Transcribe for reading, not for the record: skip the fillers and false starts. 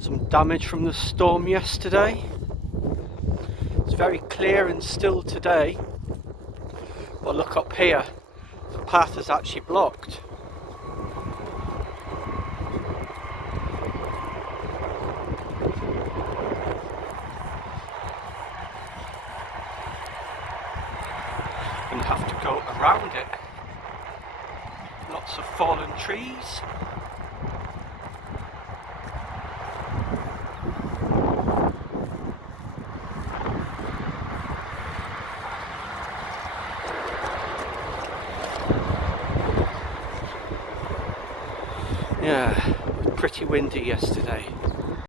Some damage from the storm yesterday. It's very clear and still today, but look up here, the path is actually blocked. And have to go around it. Lots of fallen trees. Yeah, it was pretty windy yesterday.